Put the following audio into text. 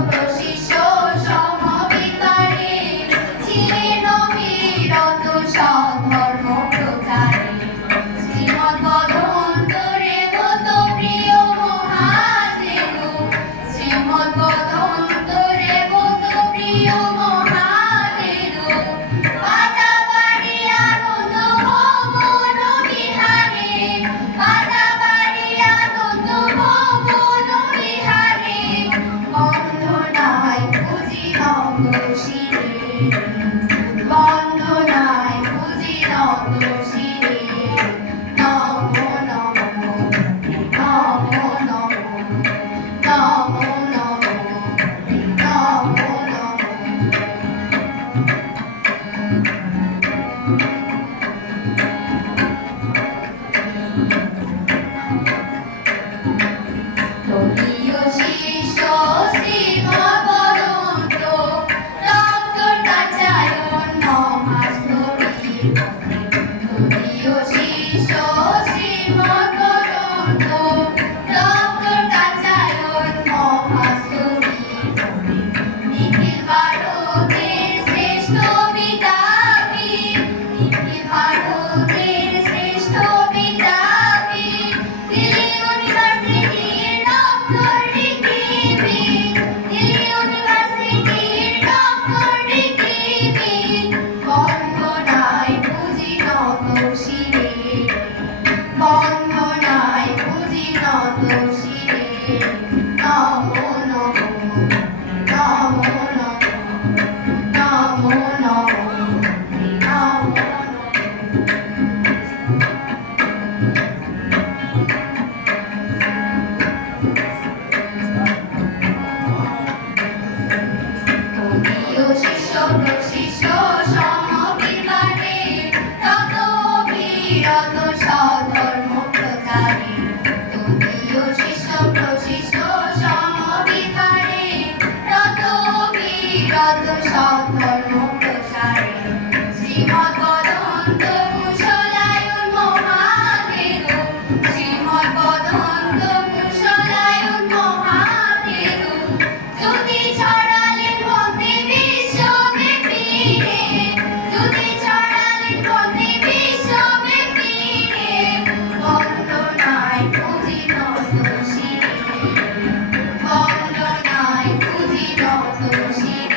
প্রশিষ্য সমবিকারে ছিলেন অবিরত সধর্ম প্রচারে শ্রীমদ্বদন্তরে গত প্রিয় মহাদেব শ্রীমদ্বদন্তরে গত প্রিয় মহাদেব পাতাবাড়ি আনন্দ ভবন বিহারে পাতাবাড়ি আনন্দ ভবন বিহারে বন্দনায় পুজি নব শিরে বন্দনায় পুজি নব শিরে নমো নমো নমো নমো নমো নমো তদীয় শিষ্য শ্রীমদ্বদন্ত ডক্টর কাচায়ন মহাস্তরী তদীয় শিষ্য শ্রীমদ্বদন্ত ডক্টর কাচায়ন মহাস্তরী নিখিল ভারতের শ্রেষ্ঠ বিদ্যাপীঠ নিখিল ভারতের শ্রেষ্ঠ বিদ্যাপীঠ দিল্লি ইউনিভার্সিটির ডক্টর ডিগ্রি দিল্লি ইউনিভার্সিটির ডক্টর ডিগ্রি বন্দনায় পুজি নত শিরে বন্দনায় পুজি নত শিরে নমো নমো নমো নমো নমো নমো তদীয় শিষ্য প্রশিষ্য সমবিকারে তত বিরত সধর্ম প্রচারে তদীয় শিষ্য প্রশিষ্য সমবিকারে তত বিরত সধর্ম প্রচারে শ্রীমদ্বদন্ত কুশলায়ন মহাদেব শ্রীমদ্বদন্ত কুশলায়ন মহাদেব যদি ছড়ালেন বন্দে বিশ্বব্যাপী রে যদি ছড়ালেন বন্দে বিশ্বব্যাপী রে বন্দনায় পুজি নত শিরে বন্দনায় পুজি নত শিরে